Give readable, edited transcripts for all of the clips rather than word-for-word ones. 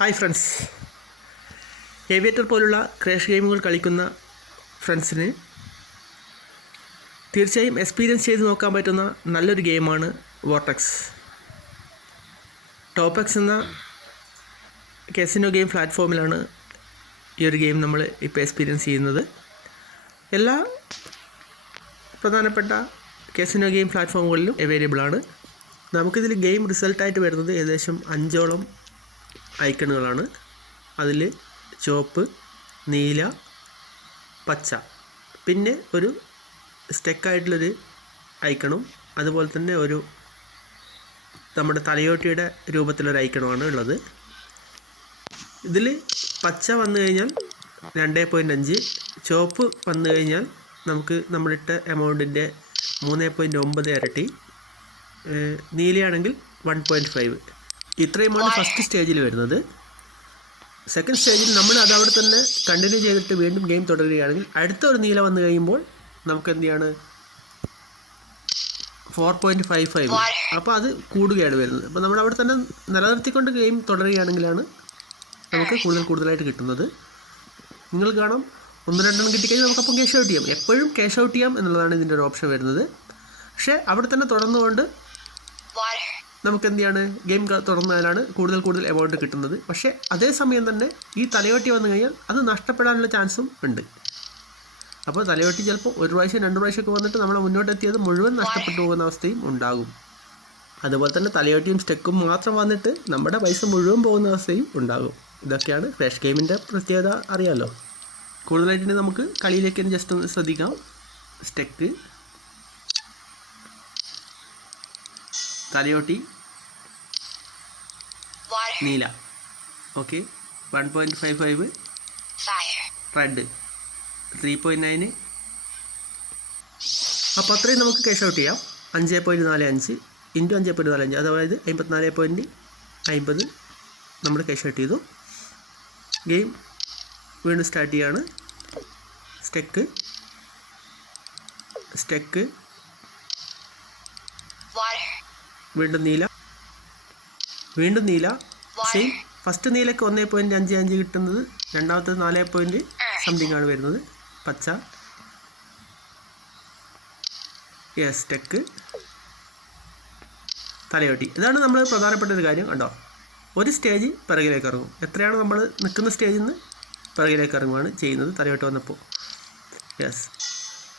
Hi friends, aviator പോലുള്ള crash ഗെയിമുകൾ കളിക്കുന്ന ഫ്രണ്ട്സിന് തീർച്ചയായും എക്സ്പീരിയൻസ് ചെയ്ത് നോക്കാൻ പറ്റുന്ന നല്ലൊരു ഗെയിമാണ് വോർട്ടെക്സ്. ടോപ്പെക്സ് എന്ന കാസിനോ ഗെയിം പ്ലാറ്റ്ഫോമിലാണ് ഈ ഒരു ഗെയിം നമ്മൾ ഇപ്പോൾ എക്സ്പീരിയൻസ് ചെയ്യുന്നത്. എല്ലാ പ്രധാനപ്പെട്ട കാസിനോ ഗെയിം പ്ലാറ്റ്ഫോമുകളിലും അവൈലബിൾ ആണ്. നമുക്കിതിൽ ഗെയിം റിസൾട്ടായിട്ട് വരുന്നത് ഏകദേശം 5ഓളം ഐക്കണുകളാണ്. അതിൽ ചുവപ്പ്, നീല, പച്ച, പിന്നെ ഒരു സ്റ്റെക്കായിട്ടുള്ളൊരു ഐക്കണും അതുപോലെ തന്നെ ഒരു നമ്മുടെ തലയോട്ടിയുടെ രൂപത്തിലൊരു ഐക്കണുമാണ് ഉള്ളത്. ഇതിൽ പച്ച വന്നു കഴിഞ്ഞാൽ 2.5, ചുവപ്പ് വന്നു കഴിഞ്ഞാൽ നമുക്ക് നമ്മളിട്ട എമൗണ്ടിൻ്റെ 3.9 ഇരട്ടി, നീലയാണെങ്കിൽ 1.5. ഇത്രയുമാണ് ഫസ്റ്റ് സ്റ്റേജിൽ വരുന്നത്. സെക്കൻഡ് സ്റ്റേജിൽ നമ്മൾ അത് അവിടെ തന്നെ കണ്ടിന്യൂ ചെയ്തിട്ട് വീണ്ടും ഗെയിം തുടരുകയാണെങ്കിൽ അടുത്ത ഒരു നീല വന്നു കഴിയുമ്പോൾ നമുക്ക് എന്ത് ചെയ്യാണ് 4.55. അപ്പോൾ അത് കൂടുകയാണ് വരുന്നത്. അപ്പോൾ നമ്മൾ അവിടെ തന്നെ നിലനിർത്തിക്കൊണ്ട് ഗെയിം തുടരുകയാണെങ്കിലാണ് നമുക്ക് കൂടുതലായിട്ട് കിട്ടുന്നത്. നിങ്ങൾ കാണാം, 1-2 കിട്ടിക്കഴിഞ്ഞാൽ നമുക്കപ്പം ക്യാഷ് ഔട്ട് ചെയ്യാം. എപ്പോഴും ക്യാഷ് ഔട്ട് ചെയ്യാം എന്നുള്ളതാണ് ഇതിൻ്റെ ഒരു ഓപ്ഷൻ വരുന്നത്. പക്ഷേ അവിടെ തന്നെ തുടർന്നുകൊണ്ട് നമുക്ക് എന്ത് ചെയ്യാണ് ഗെയിം തുറന്നതിനാണ് കൂടുതൽ എമൗണ്ട് കിട്ടുന്നത്. പക്ഷേ അതേസമയം തന്നെ ഈ തലയോട്ടി വന്നു കഴിഞ്ഞാൽ അത് നഷ്ടപ്പെടാനുള്ള ചാൻസും ഉണ്ട്. അപ്പോൾ തലയോട്ടി ചിലപ്പോൾ 1 പ്രാവശ്യം 2 പ്രാവശ്യമൊക്കെ വന്നിട്ട് നമ്മൾ മുന്നോട്ടെത്തിയത് മുഴുവൻ നഷ്ടപ്പെട്ടു പോകുന്ന അവസ്ഥയും ഉണ്ടാകും. അതുപോലെ തന്നെ തലയോട്ടിയും സ്റ്റെക്കും മാത്രം വന്നിട്ട് നമ്മുടെ പൈസ മുഴുവൻ പോകുന്ന അവസ്ഥയും ഉണ്ടാകും. ഇതൊക്കെയാണ് ഫ്ലാഷ് ഗെയിമിൻ്റെ പ്രത്യേകത, അറിയാമല്ലോ. കൂടുതലായിട്ട് നമുക്ക് കളിയിലേക്ക് ജസ്റ്റ് ഒന്ന് ശ്രദ്ധിക്കാം. സ്റ്റെക്ക്, തലയോട്ടി, നീല, ഓക്കെ, 1.55, റെഡ് 3.9. അപ്പോൾ അത്രയും നമുക്ക് ക്യാഷ് ഔട്ട് ചെയ്യാം. 5.45 ഇൻറ്റു 5.45, അതായത് 54.50 നമ്മൾ ക്യാഷ് ഔട്ട് ചെയ്തു. ഗെയിം വീണ്ടും സ്റ്റാർട്ട് ചെയ്യാണ്. സ്റ്റെക്ക്, വീണ്ടും നീല, സെയിം. ഫസ്റ്റ് നീലയ്ക്ക് 1.55 കിട്ടുന്നത്, രണ്ടാമത്തെ 4 സംതിങ് ആണ് വരുന്നത്. പച്ച, സ്റ്റെക്ക്, തലയോട്ടി. ഇതാണ് നമ്മൾ പ്രധാനപ്പെട്ട ഒരു കാര്യം. കണ്ടോ, ഒരു സ്റ്റേജ് പിറകിലേക്ക് ഇറങ്ങും. എത്രയാണ് നമ്മൾ നിൽക്കുന്ന സ്റ്റേജിൽ നിന്ന് പിറകിലേക്ക് ഇറങ്ങുകയാണ് ചെയ്യുന്നത് തലയോട്ടി വന്നപ്പോൾ.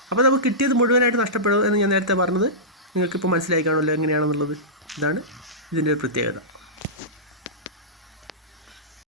അപ്പോൾ നമുക്ക് കിട്ടിയത് മുഴുവനായിട്ട് നഷ്ടപ്പെടും എന്ന് ഞാൻ നേരത്തെ പറഞ്ഞത് നിങ്ങൾക്കിപ്പോൾ മനസ്സിലായി കാണുമല്ലോ എങ്ങനെയാണെന്നുള്ളത്. ഇതാണ് ഇതിൻ്റെ ഒരു പ്രത്യേകത.